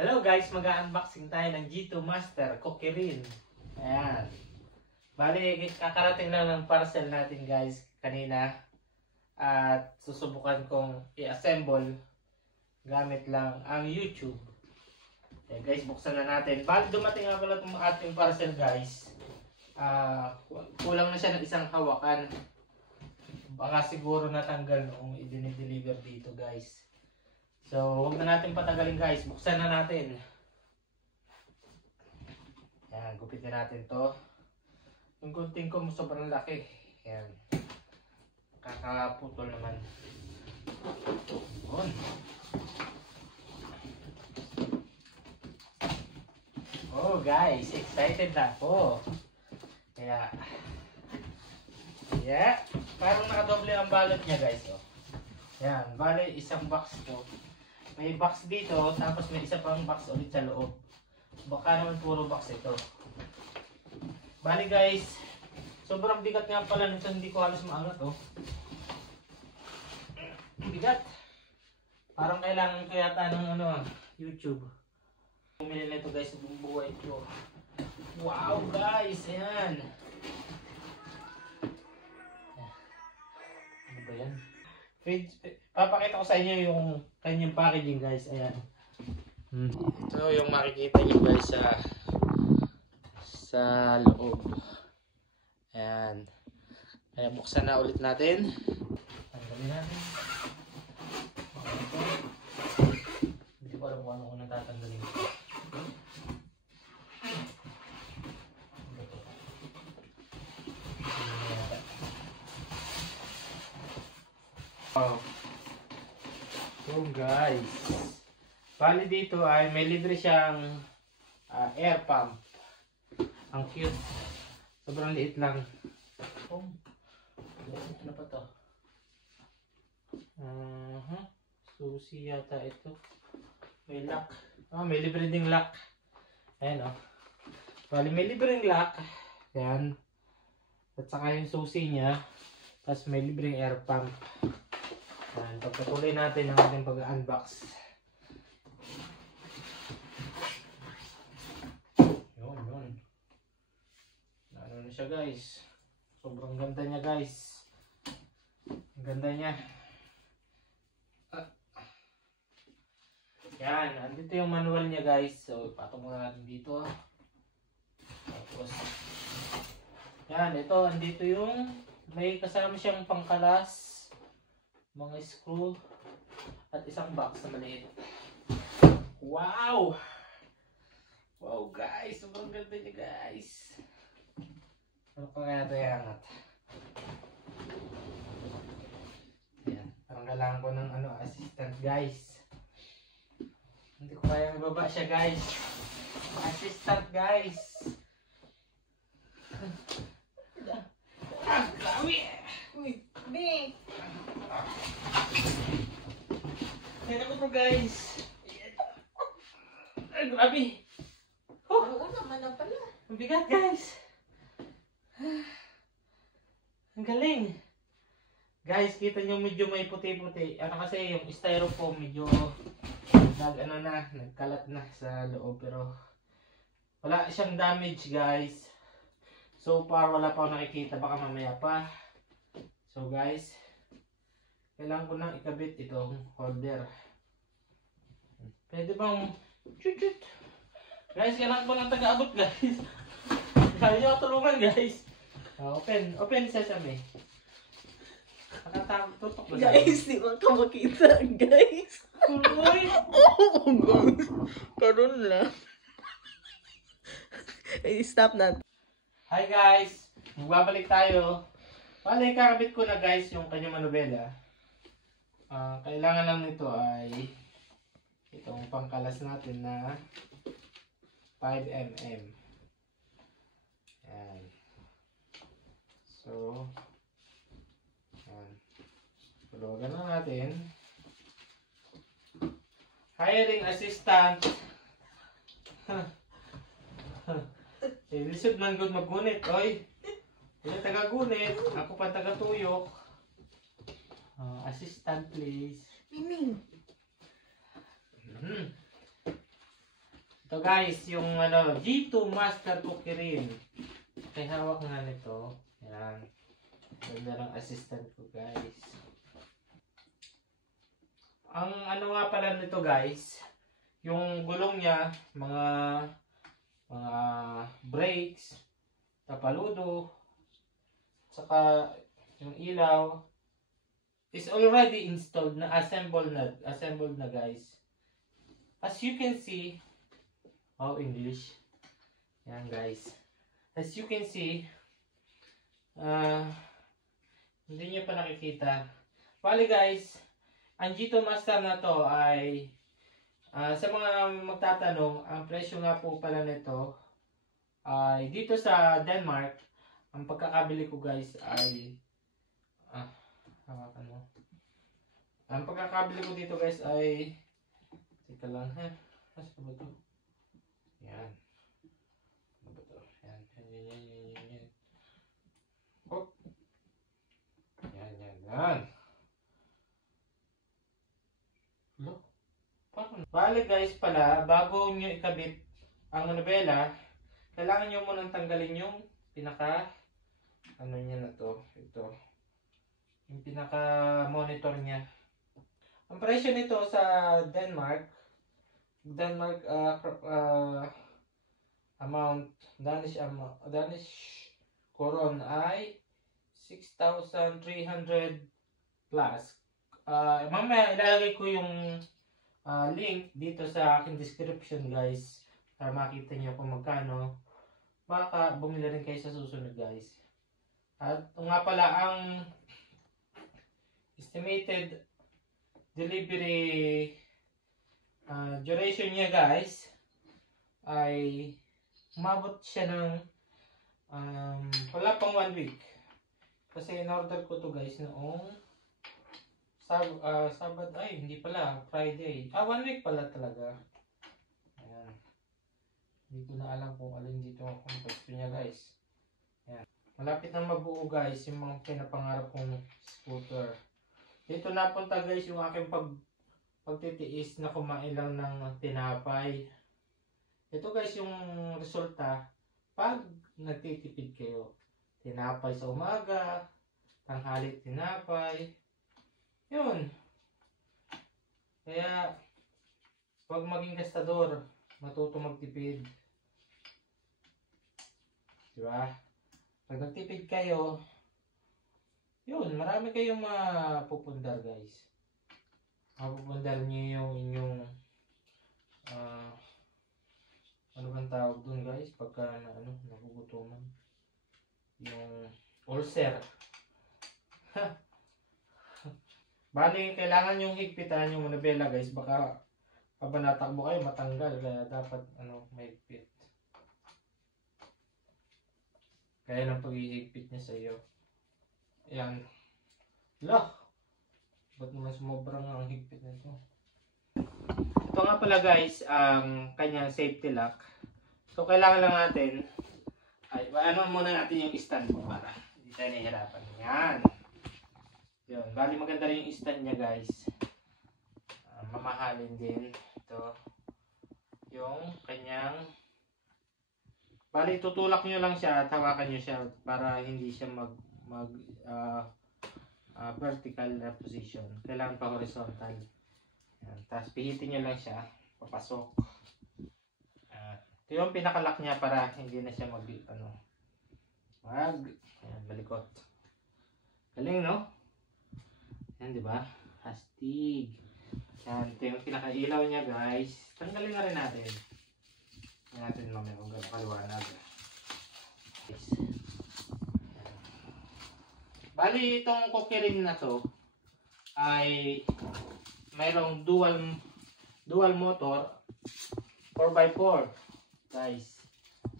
Hello guys, mag-unboxing tayo ng G2 Master Cookie Rin. Ayan. Bali, kakarating lang ng parcel natin guys kanina. At susubukan kong i-assemble gamit lang ang YouTube. Ayan guys, buksan na natin. Bali, dumating nga pala itong ating parcel guys. Kulang na siya ng isang hawakan. Baka siguro natanggal noong i-deliver dito guys. So, huwag na natin patagalin guys. Buksan na natin. Ayan, gupitin natin to. Yung gunting ko sobrang laki. Ayan. Kakaputol naman. Yun. Oh guys, excited na ako. Kaya, parang nakadoble ang balot niya guys. Oh. Ayan, bali isang box to. May box dito, tapos may isa pang box ulit sa loob. Baka naman puro box ito. Bali guys, sobrang bigat nga pala nito, hindi ko halos maangat oh. Bigat. Parang kailangan ko yata ng YouTube. Bumili na ito guys, buong buhay ito. Wow guys, ayan. Ano ba yan? Papakita ko sa inyo yung kanyang packaging guys. Ayan. Ito yung makikita nyo guys sa loob. Ayan. Kaya buksan na ulit natin. Tanggalin natin. Hindi ko alam kung ano unang tatanggalin ko. Oh. So guys, bali dito ay may libre siyang air pump. Ang cute. Sobrang liit lang. Oh. Ano pa to? Susi yata ito. May lock. May libre ding lock. Ayan oh. Bali may libreng lock. Ayan. At saka yung susi niya. Tapos may libreng air pump. Ayan, pagpatuloy natin ang ating pag-unbox. Yun. Ano na siya guys. Sobrang ganda niya guys. Ang ganda niya. Yan, andito yung manual niya guys. So, ipatong muna natin dito. Tapos, yan, ito, andito yung may kasama siyang pangkalas. Mga screw at isang box na maliit. Wow! Wow guys! Sobrang ganda niya guys! Ano pa kaya ito iangat? Ayan. Parang kailangan ko ng assistant guys. Hindi ko kaya ibaba siya guys. Assistant guys! Grabe! Uy! Hindi! Ayan ako po guys. Ay, grabe. Oo naman na pala. Ang bigat guys. Ang galing. Guys, kita nyo medyo may puti-puti. Kasi yung styrofoam medyo nagkalat na sa loob. Pero wala siyang damage guys. So far wala pa ako nakikita. Baka mamaya pa. So guys, kailangan ko nang ikabit itong holder. Pwede bang chut. Guys, kailangan ko ng taga-abot guys. Kaya nyo tulungan guys. Open sesame. Tutok ba Guys, di ba ka makita guys? Tuloy! Oo guys. Karoon lang. Stop na. Hi guys! Magbabalik tayo. Bale, kakabit ko na guys yung kanyang manubela. Kailangan lang nito ay itong pangkalas natin na 5mm. Ayan. So, ayan. Tulugan na natin. Hiring assistant. Lisod man good maggunit, oy. Hindi taga-gunit, ako pa taga-tuyok. Assistant please. Miming. Ito guys, yung ano, G2 Master Cookie Rin. May hawak nga nito. Yan. Ganda ng assistant ko guys. Ang ano nga pala nito guys, yung gulong niya, mga brakes, tapaludo, saka yung ilaw is already installed na, assembled na guys. As you can see, English. Yan guys. As you can see, hindi nyo pa nakikita. Bali guys, ang G2 Master na to ay, sa mga magtatanong, ang presyo nga po pala nito ay dito sa Denmark, ang pagkakabili ko guys ay, hawakan mo. Ang pagkakabili ko dito guys ay, teka lang ha, nasa ba ito? Yan. Ano ba ito? Yan. Yan. Hop. Yan. Look. Bale guys pala, bago nyo ikabit ang nobela, kailangan nyo munang tanggalin yung pinaka, ano niya na to, ito. Yung pinaka monitor niya. Ang presyo nito sa Denmark amount, Danish Koron ay 6,300 plus. Mamaya ilalagay ko yung link dito sa aking description guys para makita niyo kung magkano. Baka bumili rin kayo sa susunod guys. At nga pala ang estimated delivery duration niya guys ay umabot siya ng wala pang 1 week. Kasi in-order ko to guys noong Sabad, ay hindi pala, Friday. 1 week pala talaga. Ayan. Hindi ko na alam kung alin dito kung gusto niya guys. Ayan. Malapit na mabuo guys yung mga pinapangarap kong scooter. Dito napunta guys yung aking pagtitiis na kumain lang ng tinapay. Ito guys yung resulta pag nagtitipid kayo. Tinapay sa umaga, tanghali tinapay. Yun. Kaya, huwag maging gastador. Matuto magtipid. Diba? Pag nagtipid kayo, yun, marami kayong mapupundar guys. Mapupundar niyo yung inyong, ano bang tawag dun guys? Pagka nagugutuman. Yung ulcer. Bali, kailangan yung higpitan yung manubela guys. Baka pag natakbo kayo matanggal. Kaya dapat mahigpit. Kaya lang pag-ihigpit niya sa iyo. Ayan. Lah! Ba't naman sumobrang ang higpit nito? Ito nga pala guys, ang kanyang safety lock. So kailangan lang natin, muna natin yung stand mo para hindi tayo nahihirapan. Yan. Yun, bali maganda rin yung stand niya guys. Mamahalin din. Ito. Yung kanyang, bali tutulak nyo lang siya at hawakan nyo siya para hindi siya vertical na position. Kailangan pa horizontal. Yan. Tapos pihitin nyo lang siya. Papasok. Ito yung pinakalock niya para hindi na siya balikot. Galing no? Yan, di ba? Hastig. Yan, ito yung pinakailaw niya, guys. Tanggalin na rin natin. Yan natin mamaya kung gano'ng kaliwanag. Yes. Bali, itong cookie ring na to ay mayroong dual motor 4x4. Guys,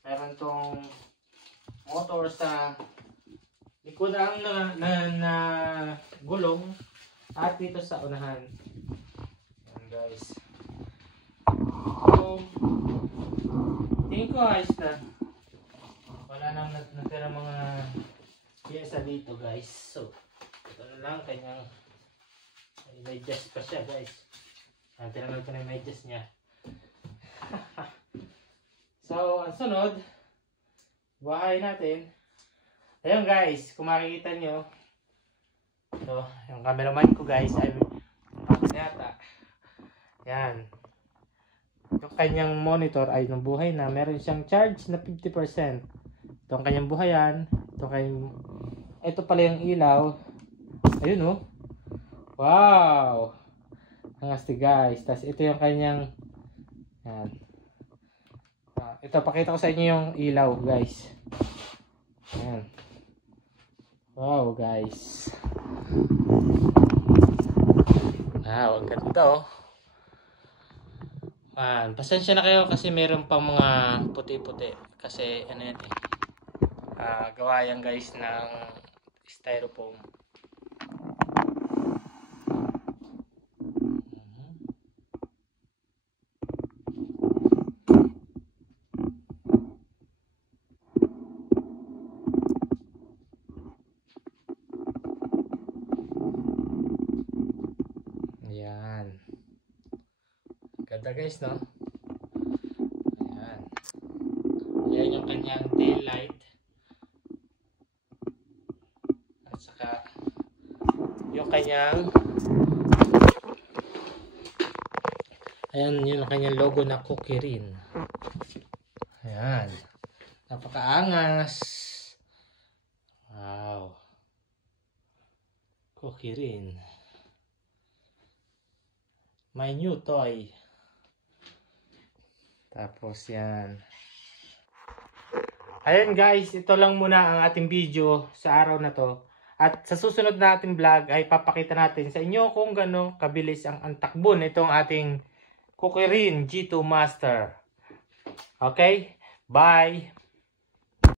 mayroon tong motor sa likodang na gulong at dito sa unahan. Yan guys. So, tingin ko ayos na. Wala nang natira mga piyesa dito guys. So, ito na lang kanyang may adjust pa siya guys. Tinanggal ko na yung may adjust niya. So, ang sunod, bahay natin. Ayun guys, kung makikita nyo, ito, yung cameraman ko guys, ay yata. Yan. Yung kanyang monitor ay nabuhay na. Meron siyang charge na 50%. Itong kanyang buhayan. Ito pala yung ilaw. Ayun oh. Wow! Ang asti guys. Tapos ito yung kanyang, yan. Ito, pakita ko sa inyo yung ilaw guys. Yan. Wow guys. Wow, ang ganda oh. Pasensya na kayo kasi meron pang mga puti-puti. Kasi ano yan eh. Gawa yan guys ng styrofoam. Yan. Ganda guys, no? Ayan. Ayan yung kanyang tail light. At saka yung kanyang, ayan yung kanyang logo na Kokirin. Ayan. Napakaangas. Wow. Kokirin. My new toy. Tapos yan. Ayan guys, ito lang muna ang ating video sa araw na to. At sa susunod na ating vlog ay papakita natin sa inyo kung gaano kabilis ang takbo nitong ating Kokirin G2 Master. Okay? Bye!